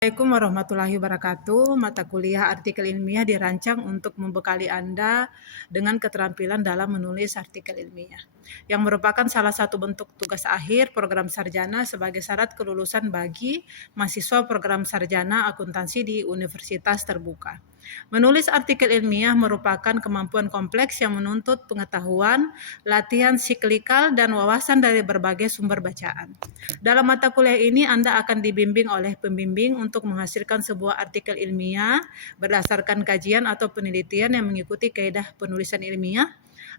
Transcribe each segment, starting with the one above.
Assalamualaikum warahmatullahi wabarakatuh. Mata kuliah artikel ilmiah dirancang untuk membekali Anda dengan keterampilan dalam menulis artikel ilmiah, yang merupakan salah satu bentuk tugas akhir program sarjana sebagai syarat kelulusan bagi mahasiswa program sarjana akuntansi di universitas terbuka. Menulis artikel ilmiah merupakan kemampuan kompleks yang menuntut pengetahuan, latihan siklikal, dan wawasan dari berbagai sumber bacaan. Dalam mata kuliah ini, Anda akan dibimbing oleh pembimbing untuk menghasilkan sebuah artikel ilmiah berdasarkan kajian atau penelitian yang mengikuti kaidah penulisan ilmiah.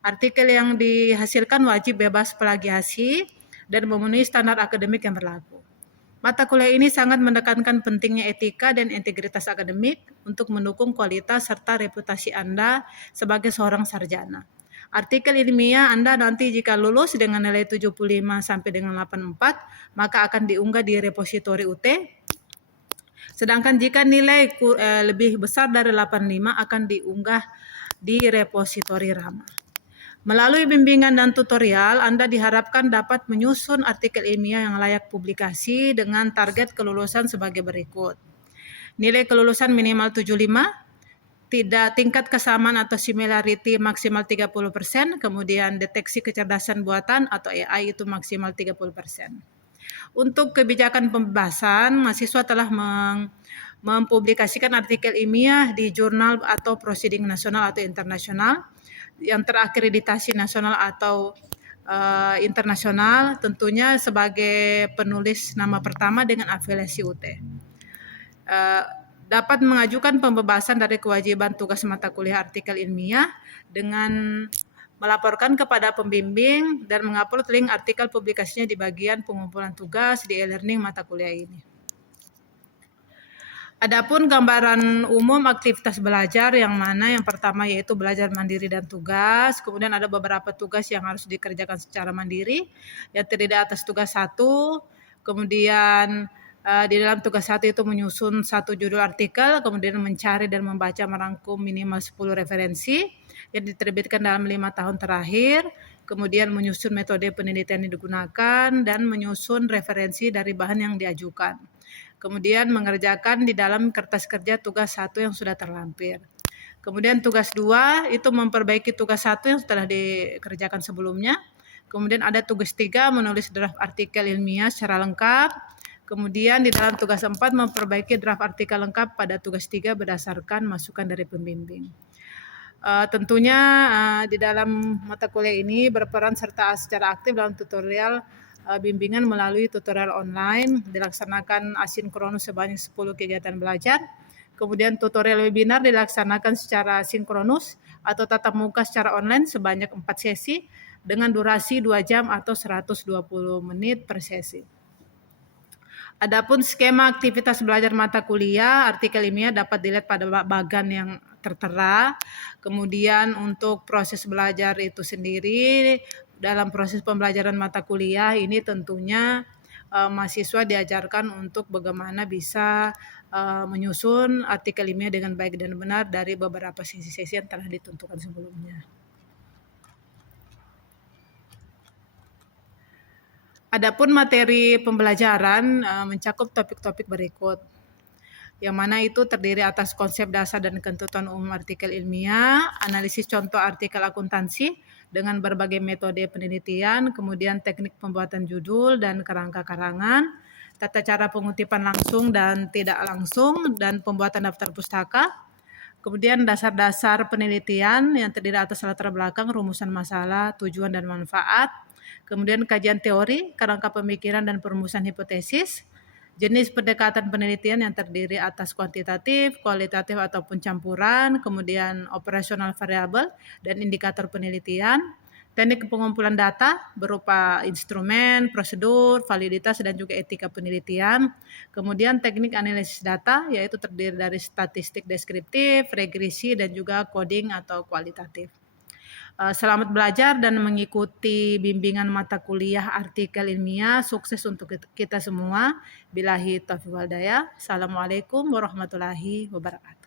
Artikel yang dihasilkan wajib bebas plagiasi dan memenuhi standar akademik yang berlaku. Mata kuliah ini sangat menekankan pentingnya etika dan integritas akademik untuk mendukung kualitas serta reputasi Anda sebagai seorang sarjana. Artikel ilmiah Anda nanti jika lulus dengan nilai 75 sampai dengan 84, maka akan diunggah di repositori UT. Sedangkan jika nilai lebih besar dari 85 akan diunggah di repositori RAMA. Melalui bimbingan dan tutorial, Anda diharapkan dapat menyusun artikel ilmiah yang layak publikasi dengan target kelulusan sebagai berikut. Nilai kelulusan minimal 75, tingkat kesamaan atau similarity maksimal 30%, kemudian deteksi kecerdasan buatan atau AI itu maksimal 30%. Untuk kebijakan pembebasan, mahasiswa telah mempublikasikan artikel ilmiah di jurnal atau proceeding nasional atau internasional yang terakreditasi nasional atau internasional, tentunya sebagai penulis nama pertama dengan afiliasi UT. Dapat mengajukan pembebasan dari kewajiban tugas mata kuliah artikel ilmiah dengan melaporkan kepada pembimbing dan mengupload link artikel publikasinya di bagian pengumpulan tugas di e-learning mata kuliah ini. Adapun gambaran umum aktivitas belajar yang mana yang pertama yaitu belajar mandiri dan tugas, kemudian ada beberapa tugas yang harus dikerjakan secara mandiri yang terdiri atas tugas 1, kemudian di dalam tugas 1 itu menyusun 1 judul artikel, kemudian mencari dan membaca merangkum minimal 10 referensi yang diterbitkan dalam 5 tahun terakhir, kemudian menyusun metode penelitian yang digunakan dan menyusun referensi dari bahan yang diajukan. Kemudian mengerjakan di dalam kertas kerja tugas 1 yang sudah terlampir. Kemudian tugas 2 itu memperbaiki tugas 1 yang telah dikerjakan sebelumnya. Kemudian ada tugas 3 menulis draft artikel ilmiah secara lengkap. Kemudian di dalam tugas 4 memperbaiki draft artikel lengkap pada tugas 3 berdasarkan masukan dari pembimbing. Tentunya di dalam mata kuliah ini berperan serta secara aktif dalam tutorial bimbingan melalui tutorial online, dilaksanakan asinkronus sebanyak 10 kegiatan belajar, kemudian tutorial webinar dilaksanakan secara sinkronus atau tatap muka secara online sebanyak 4 sesi dengan durasi 2 jam atau 120 menit per sesi. Adapun skema aktivitas belajar mata kuliah artikel ilmiah dapat dilihat pada bagan yang tertera. Kemudian untuk proses belajar itu sendiri, dalam proses pembelajaran mata kuliah ini tentunya mahasiswa diajarkan untuk bagaimana bisa menyusun artikel ilmiah dengan baik dan benar dari beberapa sesi-sesi yang telah ditentukan sebelumnya. Adapun materi pembelajaran mencakup topik-topik berikut, yang mana itu terdiri atas konsep dasar dan ketentuan umum artikel ilmiah, analisis contoh artikel akuntansi dengan berbagai metode penelitian, kemudian teknik pembuatan judul dan kerangka karangan, tata cara pengutipan langsung dan tidak langsung, dan pembuatan daftar pustaka. Kemudian dasar-dasar penelitian yang terdiri atas latar belakang, rumusan masalah, tujuan dan manfaat. Kemudian kajian teori, kerangka pemikiran dan perumusan hipotesis. Jenis pendekatan penelitian yang terdiri atas kuantitatif, kualitatif ataupun campuran. Kemudian operasional variabel dan indikator penelitian. Teknik pengumpulan data berupa instrumen, prosedur, validitas, dan juga etika penelitian. Kemudian teknik analisis data yaitu terdiri dari statistik deskriptif, regresi, dan juga coding atau kualitatif. Selamat belajar dan mengikuti bimbingan mata kuliah artikel ilmiah. Sukses untuk kita semua. Billahi taufiq wal hidayah. Assalamualaikum warahmatullahi wabarakatuh.